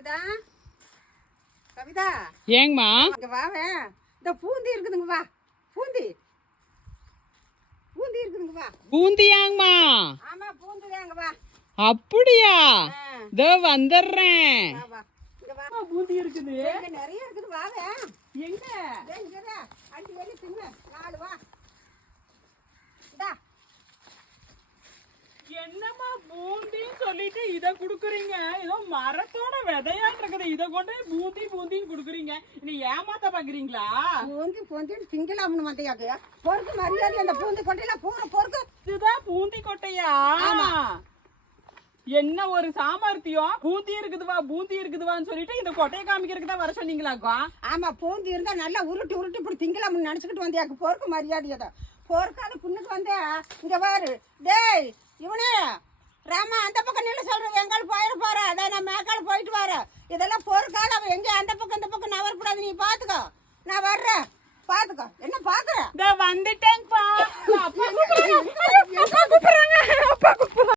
கவிதா? கவிதா? ஏங்கம்மா? இங்க வாவே. இந்த பூந்தி இருக்குதுங்க வா. பூந்தி. பூந்தி இருக்குதுங்க வா. பூந்தியாங்கம்மா. ஆமா பூந்தி தாங்க வா. அப்படியா? இதோ வந்துடுறேன். வா வா. இங்க வா. பூந்தி இருக்குது. நிறைய இருக்குது வாவே. எங்க. அஞ்சு வெளி தின்னு. நாலு வா. என்னம்மா பூந்தின்னு சொல்லிட்டு இத குடுக்குறீங்க? ஏதோ மரத்தோட விதையாட்டு இருக்குது இத கொண்டு பூந்தி பூந்தின்னு குடுக்குறீங்க. நீ ஏமாத்த பாக்குறீங்களா பூந்தி பூந்தின்னு திங்கலாம்னு வந்தையாக்கு பொறுக்கு மரியாதை அந்த பூந்தி கொட்டையில பூர பொறுக்கு. இதுதான் பூந்தி கொட்டையா? என்ன ஒரு சாமர்த்தியம் பூந்தி இருக்குதுவா பூந்தி இருக்குதுவான்னு சொல்லிட்டு இந்த கொட்டையை காமிக்கிறதுக்கு தான் வர சொன்னீங்களாக்கா? ஆமா பூந்தி இருந்தா நல்லா உருட்டி உருட்டி இப்படி திங்கலாம்னு நினைச்சுக்கிட்டு வந்தியாக்கு. பொறுக்கு மரியாதையத பொறுக்காத புண்ணுக்கு வந்தே இங்க பாரு. டேய் இவனே ராமா அந்த பக்கம் நின்று சொல்றேன். பாரு இதெல்லாம் பொறுக்காத. அவன் எங்க அந்த பக்கம் இந்த பக்கம் நான் வரக்கூடாது. நீ பாத்துக்கோ. நான் வர்றேன். பாத்துக்கோ. என்ன பாக்குற? வந்துட்டேன்